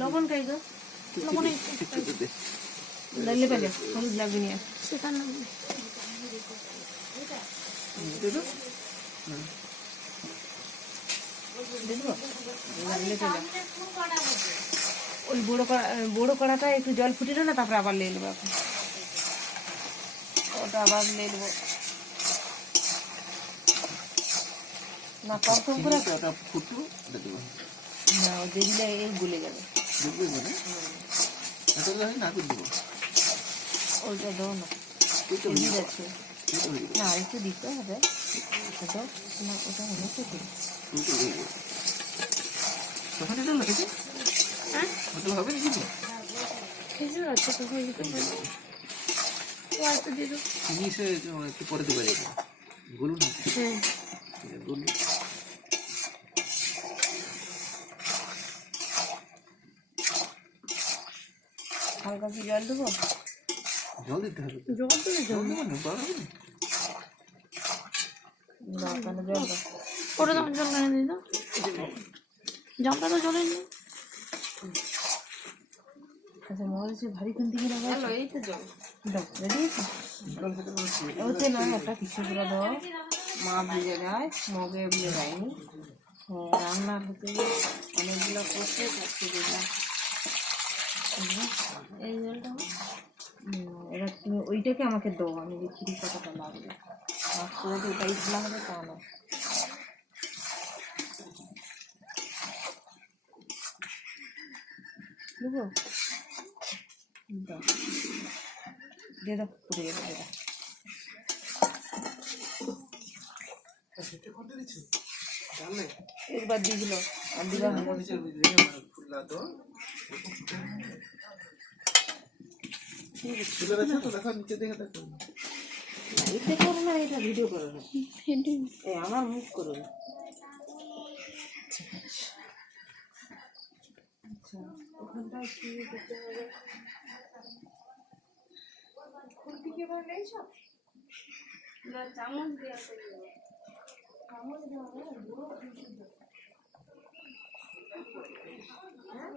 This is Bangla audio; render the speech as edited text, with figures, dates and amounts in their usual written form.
লবণ খাই গো, লবণ লাগলে পেলে হলুদ লাগবে নিয়ে সেখানে ওই বড় কড়াটা একটু জল ফুটিলো না, তারপরে আবার নিয়ে নেবো। এখন ওটা আবার নিয়ে নেবো না, কম করে ওটা ফুটলো না, ও দিলে এই গুলে যাবে। ওইটা দাও না, যাচ্ছে না, আর একটু দিতে হবে। ওটা না, ওটা হয়েছে কি তখন এটা লেগেছে হবে কিছু খেজুর আছে তো হয়ে যেতে পারে। ও আর একটু দিয়ে দাও, জিনিসে একটু পরে দেওয়া যাবে, বলুন না। হ্যাঁ বলুন হালকা কি জল দেবো? জল দিতে হবে, জল দেবে, জল দেবো না বাবা হবে না, কেন জল দাও করে দাও, জল কেন দিয়ে দাও, জলটা তো জলে নেই। আচ্ছা, মনে হচ্ছে ভারী কোন দিকে লাগাই, এই তো জল দাও, রেডি আছে। ওতে না একটা কিছু করে দাও, মা ভিজে দেয়, মগে ভিজে দেয়নি। হ্যাঁ, রান্নার হতে অনেকগুলো করতে করতে দিলাম এই জলটা। এবার তুমি ওইটাকে আমাকে দাও, আমি দেখি কতটা লাগবে। মাছ করে দিয়ে ওটাই ভালো হবে তা না। বুঝো, দাও দিয়ে দাও, পুড়ে যাবে, দিয়ে দাও। একবার দিয়ে দিল আর দিবা এতে করো না, এটা ভিডিও করো না, আমার মুখ করো না। আচ্ছা, ওখানটায় কি দিতে হবে? খুন্তি কি এবার নেই সব না, চামচ দেওয়া করবে, চামচ দেওয়া না, বুড়ো খুন্তি দেওয়া। হ্যাঁ